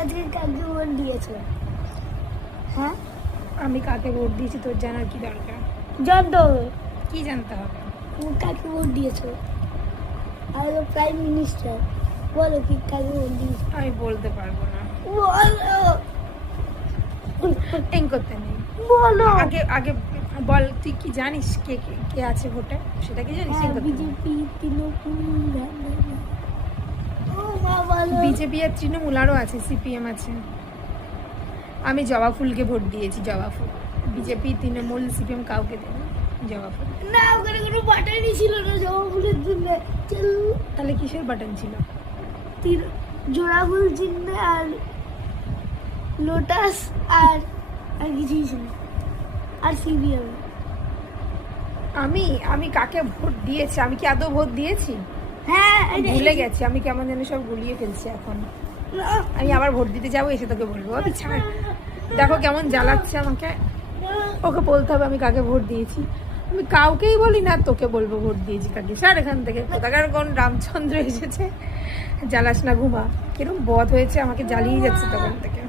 আজকে কাকে ভোট দিয়েছো? হ্যাঁ, আমি কাকে ভোট দিয়েছি তোর জানার কি দরকার? জানতে হবে। কি জানতে হবে? তুমি কাকে ভোট দিয়েছো? আর প্রাইম মিনিস্টার, বলো কি কাকে ভোট দিয়েছো? আমি বলতে পারবো না। বলো, টেং করতে নেই। বলো। আগে আগে বল, তুই কি জানিস কে কে কে আছে ভোটে? সেটা কি জানিস? হ্যাঁ, বিজেপি, তৃণমূল। ও মা, বলো। বিজেপি আর তৃণমূল, আরও আছে, সিপিএম আছে। আমি জবা ফুলকে ভোট দিয়েছি, জবা ফুল। বিজেপি, তৃণমূল, সিপিএম কাউকে দেয়নি, জবা ফুল। না, ওখানে কোনো বাটারই ছিল না জবা ফুলের জন্য। তাহলে কিসের বাটন ছিল? জোড়া ফুল চিহ্ন আর লোটাস আর কিছুই ছিল, আর সিবিএম। আমি আমি কাকে ভোট দিয়েছি? আমি কি আদৌ ভোট দিয়েছি? হ্যাঁ, ভুলে গেছি। আমি কেমন যেন সব গুলিয়ে ফেলছি এখন। আমি আবার ভোট দিতে যাবো, এসে তোকে বলবো। আমি ছাড়, দেখো কেমন জ্বালাচ্ছে আমাকে। ওকে বলতে হবে আমি কাকে ভোট দিয়েছি। আমি কাউকেই বলি না, তোকে বলবো ভোট দিয়েছি কাকে। স্যার এখান থেকে কোথাকার কোন রামচন্দ্র এসেছে। জ্বালাস না, ঘুমা। কিরম বধ হয়েছে, আমাকে জ্বালিয়ে যাচ্ছে তখন থেকে।